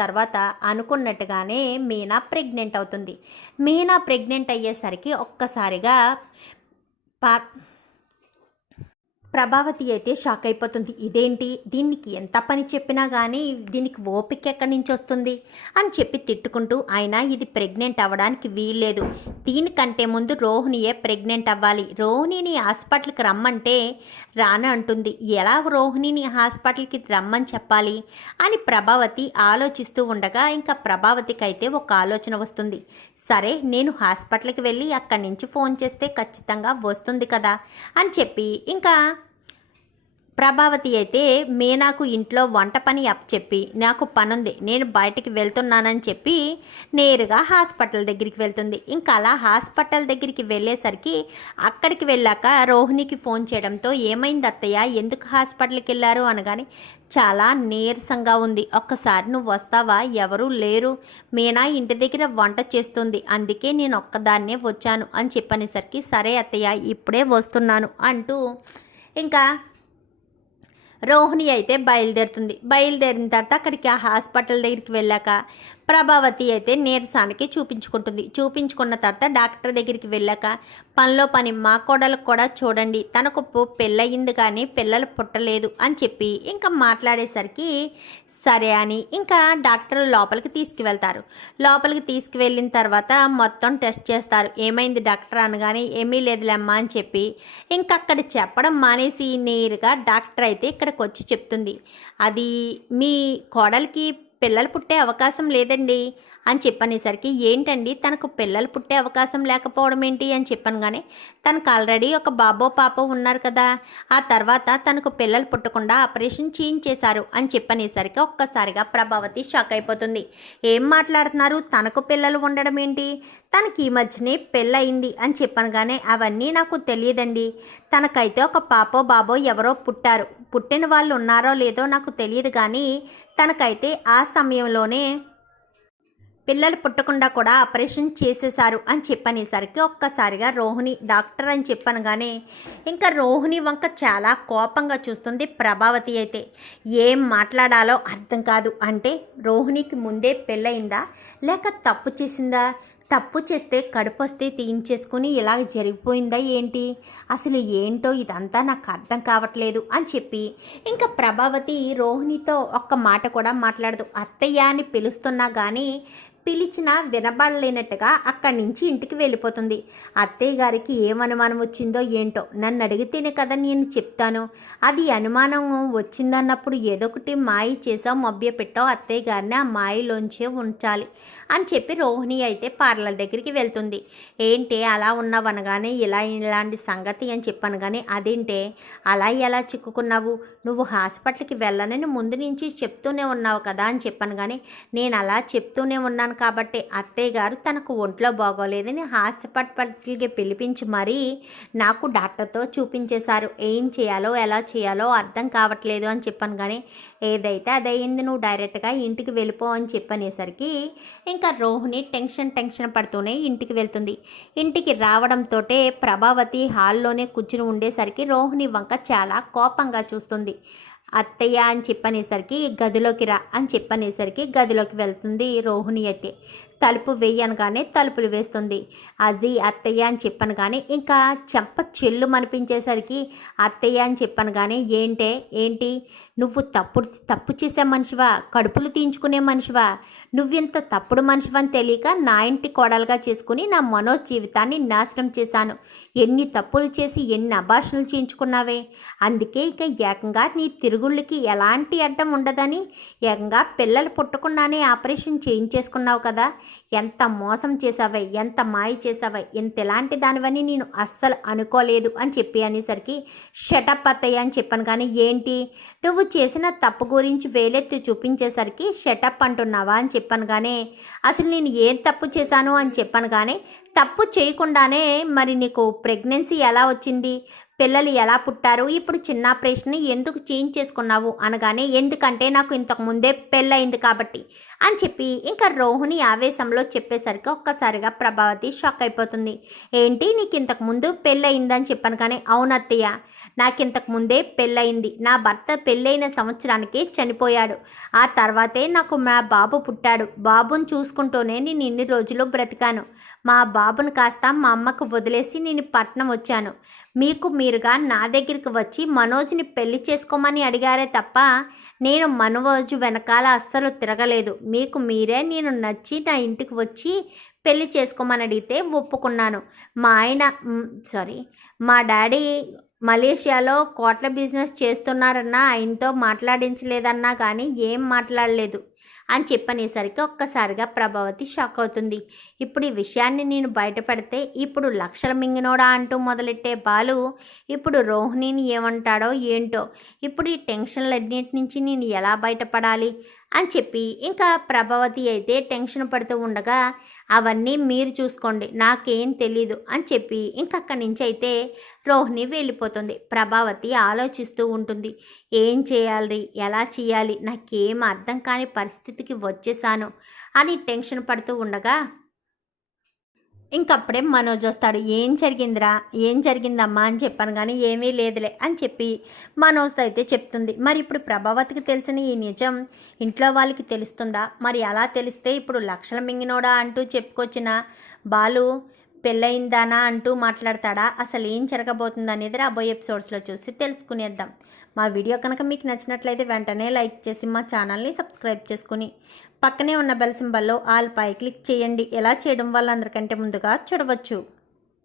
తర్వాత అనుకున్నట్టుగానే మీనా ప్రెగ్నెంట్ అవుతుంది. మీనా ప్రెగ్నెంట్ అయ్యేసరికి ఒక్కసారిగా పా ప్రభావతి అయితే షాక్ అయిపోతుంది. ఇదేంటి, దీనికి ఎంత పని చెప్పినా కానీ దీనికి ఓపిక ఎక్కడి నుంచి వస్తుంది అని చెప్పి తిట్టుకుంటూ, అయినా ఇది ప్రెగ్నెంట్ అవ్వడానికి వీల్లేదు, దీనికంటే ముందు రోహిణియే ప్రెగ్నెంట్ అవ్వాలి, రోహిణిని హాస్పిటల్కి రమ్మంటే రాను అంటుంది, ఎలా రోహిణిని హాస్పిటల్కి రమ్మని చెప్పాలి అని ప్రభావతి ఆలోచిస్తూ ఉండగా ఇంకా ప్రభావతికి అయితే ఒక ఆలోచన వస్తుంది. సరే, నేను హాస్పిటల్కి వెళ్ళి అక్కడి నుంచి ఫోన్ చేస్తే ఖచ్చితంగా వస్తుంది కదా అని చెప్పి ఇంకా ప్రభావతి అయితే మీనాకు ఇంట్లో వంట పని అప్పచెప్పి, నాకు పనుంది నేను బయటికి వెళ్తున్నానని చెప్పి నేరుగా హాస్పిటల్ దగ్గరికి వెళ్తుంది. ఇంకా అలా హాస్పిటల్ దగ్గరికి వెళ్ళేసరికి అక్కడికి వెళ్ళాక రోహిణికి ఫోన్ చేయడంతో, ఏమైంది అత్తయ్య, ఎందుకు హాస్పిటల్కి వెళ్ళారు అనగానే, చాలా నీరసంగా ఉంది, ఒక్కసారి నువ్వు వస్తావా, ఎవరూ లేరు, మీనా ఇంటి దగ్గర వంట చేస్తుంది, అందుకే నేను ఒక్కదాన్నే వచ్చాను అని చెప్పనేసరికి, సరే అత్తయ్య ఇప్పుడే వస్తున్నాను అంటూ ఇంకా రోహిణి అయితే బయలుదేరిన తర్వాత అక్కడికి ఆ హాస్పిటల్ దగ్గరికి వెళ్ళాక ప్రభావతి అయితే నీరసానికి చూపించుకున్న తర్వాత డాక్టర్ దగ్గరికి వెళ్ళాక, పనిలో పని మా కోడలకు కూడా చూడండి, తనకు పెళ్ళయింది కానీ పిల్లలు పుట్టలేదు అని చెప్పి ఇంకా మాట్లాడేసరికి సరే అని ఇంకా డాక్టర్ లోపలికి తీసుకువెళ్తారు. లోపలికి తీసుకువెళ్ళిన తర్వాత మొత్తం టెస్ట్ చేస్తారు. ఏమైంది డాక్టర్ అనగానే, ఏమీ లేదులేమ్మా అని చెప్పి ఇంకా అక్కడ చెప్పడం మానేసి నేరుగా డాక్టర్ అయితే ఇక్కడికి వచ్చి చెప్తుంది, అది మీ కోడలికి పిల్లలు పుట్టే అవకాశం లేదండి అని చెప్పనేసరికి, ఏంటండి తనకు పిల్లలు పుట్టే అవకాశం లేకపోవడం ఏంటి అని చెప్పనగానే, తనకు ఆల్రెడీ ఒక బాబో పాపో ఉన్నారు కదా, ఆ తర్వాత తనకు పిల్లలు పుట్టకుండా ఆపరేషన్ చేయించేశారు అని చెప్పనేసరికి ఒక్కసారిగా ప్రభావతి షాక్ అయిపోతుంది. ఏం మాట్లాడుతున్నారు, తనకు పిల్లలు ఉండడం ఏంటి, తనకి ఈ మధ్యనే పెళ్ళయింది అని చెప్పనగానే, అవన్నీ నాకు తెలియదండి, తనకైతే ఒక పాపో బాబో ఎవరో పుట్టారు, పుట్టిన వాళ్ళు ఉన్నారో లేదో నాకు తెలియదు, కానీ తనకైతే ఆ సమయంలోనే పిల్లలు పుట్టకుండా కూడా ఆపరేషన్ చేసేశారు అని చెప్పనేసరికి ఒక్కసారిగా రోహిణి డాక్టర్ అని చెప్పనగానే ఇంకా రోహిణి వంక చాలా కోపంగా చూస్తుంది ప్రభావతి. అయితే ఏం మాట్లాడాలో అర్థం కాదు. అంటే రోహిణికి ముందే పెళ్ళయిందా లేక తప్పు చేసిందా, తప్పు చేస్తే కడుపు వస్తే తీయించేసుకుని ఇలా జరిగిపోయిందా ఏంటి, అసలు ఏంటో ఇదంతా నాకు అర్థం కావట్లేదు అని చెప్పి ఇంకా ప్రభావతి రోహిణితో ఒక్క మాట కూడా మాట్లాడదు. అత్తయ్య అని పిలుస్తున్నా కానీ పిలిచినా వినబడలేనట్టుగా అక్కడి నుంచి ఇంటికి వెళ్ళిపోతుంది. అత్తయ్య గారికి ఏం అనుమానం వచ్చిందో ఏంటో, నన్ను అడిగితేనే కదా నేను చెప్తాను, అది అనుమానం వచ్చిందన్నప్పుడు ఏదో ఒకటి మాయ చేసావు మభ్య పెట్టావు, అత్తయ్య గారిని ఆ మాయలోంచే ఉంచాలి అని చెప్పి రోహిణి అయితే పార్లర్ దగ్గరికి వెళ్తుంది. ఏంటి అలా ఉన్నావు అనగానే, ఇలాంటి సంగతి అని చెప్పాను కానీ, అదేంటే అలా ఎలా చిక్కుకున్నావు, నువ్వు హాస్పిటల్కి వెళ్ళనని ముందు నుంచి చెప్తూనే ఉన్నావు కదా అని చెప్పాను కానీ, నేను అలా చెప్తూనే ఉన్నాను కాబట్టి అత్తయ్య గారు తనకు ఒంట్లో బాగోలేదని హాస్పిటల్కి పిలిపించి మరీ నాకు డాక్టర్తో చూపించేశారు, ఏం చేయాలో ఎలా చేయాలో అర్థం కావట్లేదు అని చెప్పాను కానీ, ఏదైతే అదయింది, నువ్వు డైరెక్ట్గా ఇంటికి వెళ్ళిపో అని చెప్పనేసరికి ఇంకా రోహిణి టెన్షన్ పడుతూనే ఇంటికి వెళ్తుంది. ఇంటికి రావడంతో ప్రభావతి హాల్లోనే కూర్చుని ఉండేసరికి రోహిణి వంక చాలా కోపంగా చూస్తుంది. అత్తయ్య అని చెప్పనేసరికి గదిలోకి రా అని చెప్పనేసరికి గదిలోకి వెళ్తుంది రోహిణి. అయితే తలుపు వేయనగానే తలుపులు వేస్తుంది. అది అత్తయ్య అని చెప్పను కానీ ఇంకా చెంప చెల్లు మనిపించేసరికి అత్తయ్య అని చెప్పను కానీ, ఏంటి నువ్వు తప్పు చేసే మనిషివా, కడుపులు తీయించుకునే మనిషివా, నువ్వింత తప్పుడు మనిషివని తెలియక నా ఇంటి కోడలుగా చేసుకుని నా మనోజ్ జీవితాన్ని నాశనం చేశాను, ఎన్ని తప్పులు చేసి ఎన్ని అభాషణలు చేయించుకున్నావే, అందుకే ఇక ఏకంగా నీ తిరుగుళ్ళకి ఎలాంటి అడ్డం ఉండదని ఏకంగా పిల్లలు పుట్టకుండానే ఆపరేషన్ చేయించేసుకున్నావు కదా, ఎంత మోసం చేసావే, ఎంత మాయ చేసావే, ఇంత ఎలాంటి దానివని నేను అస్సలు అనుకోలేదు అని చెప్పి అనేసరికి షటప్ అత్తయ్య అని చెప్పాను కానీ, ఏంటి నువ్వు చేసిన తప్పు గురించి వేలెత్తి చూపించేసరికి షటప్ అంటున్నావా అని చెప్పాను కానీ, అసలు నేను ఏం తప్పు చేశాను అని చెప్పాను కానీ, తప్పు చేయకుండానే మరి నీకు ప్రెగ్నెన్సీ ఎలా వచ్చింది, పిల్లలు ఎలా పుట్టారు, ఇప్పుడు చిన్న ఆపరేషన్ ఎందుకు చేంజ్ చేసుకున్నావు అనగానే, ఎందుకంటే నాకు ఇంతకు ముందే పెళ్ళయింది కాబట్టి అని చెప్పి ఇంకా రోహిణి ఆవేశంలో చెప్పేసరికి ఒక్కసారిగా ప్రభావతి షాక్ అయిపోతుంది. ఏంటి, నీకు ఇంతకు ముందు పెళ్ళయిందని చెప్పాను కానీ, అవునత్తయ్య నాకు ఇంతకు ముందే పెళ్ళయింది. నా భర్త పెళ్ళైన సంవత్సరానికి చనిపోయాడు. ఆ తర్వాతే నాకు మా బాబు పుట్టాడు. బాబుని చూసుకుంటూనే నేను ఇన్ని రోజులు బ్రతికాను. మా బాబును కాస్త మా అమ్మకు వదిలేసి నేను పట్నం వచ్చాను. మీకు మీరుగా నా దగ్గరికి వచ్చి మనోజ్ని పెళ్లి చేసుకోమని అడిగారే తప్ప నేను మనోజ్ వెనకాల అస్సలు తిరగలేదు. మీకు మీరే నేను నచ్చి నా ఇంటికి వచ్చి పెళ్లి చేసుకోమని అడిగితే ఒప్పుకున్నాను. మా డాడీ మలేషియాలో కోట్ల బిజినెస్ చేస్తున్నారన్నా ఆయనతో మాట్లాడించలేదన్నా కానీ ఏం మాట్లాడలేదు అని చెప్పనేసరికి ఒక్కసారిగా ప్రభావతి షాక్ అవుతుంది. ఇప్పుడు ఈ విషయాన్ని నేను బయటపెడితే ఇప్పుడు లక్షల మింగినోడా అంటూ మొదలెట్టే బాలు ఇప్పుడు రోహిణిని ఏమంటాడో ఏంటో, ఇప్పుడు ఈ టెన్షన్లన్నింటి నుంచి నేను ఎలా బయటపడాలి అని చెప్పి ఇంకా ప్రభావతి అయితే టెన్షన్ పడుతూ ఉండగా, అవన్నీ మీరు చూసుకోండి నాకేం తెలీదు అని చెప్పి ఇంకక్కడి నుంచి అయితే రోహిణి వెళ్ళిపోతుంది. ప్రభావతి ఆలోచిస్తూ ఉంటుంది, ఏం చేయాలి, ఎలా చేయాలి, నాకేం అర్థం కాని పరిస్థితికి వచ్చేసాను అని టెన్షన్ పడుతూ ఉండగా ఇంకప్పుడే మనోజ్ వస్తాడు. ఏం జరిగిందమ్మా అని చెప్పాను కానీ ఏమీ లేదులే అని చెప్పి మనోజ్ అయితే చెప్తుంది. మరి ఇప్పుడు ప్రభావతికి తెలిసిన ఈ నిజం ఇంట్లో వాళ్ళకి తెలుస్తుందా? మరి అలా తెలిస్తే ఇప్పుడు లక్షల మింగినోడా అంటూ చెప్పుకొచ్చిన బాలు పెళ్ళయిందానా అంటూ మాట్లాడతాడా? అసలు ఏం జరగబోతుంది అనేది రాబోయే ఎపిసోడ్స్లో చూసి తెలుసుకునేద్దాం. మా వీడియో కనుక మీకు నచ్చినట్లయితే వెంటనే లైక్ చేసి మా ఛానల్ని సబ్స్క్రైబ్ చేసుకుని పక్కనే ఉన్న బెల్ సింబల్లో ఆల్ పై క్లిక్ చేయండి. ఎలా చేయడం వల్ల అందరికంటే ముందుగా చూడవచ్చు.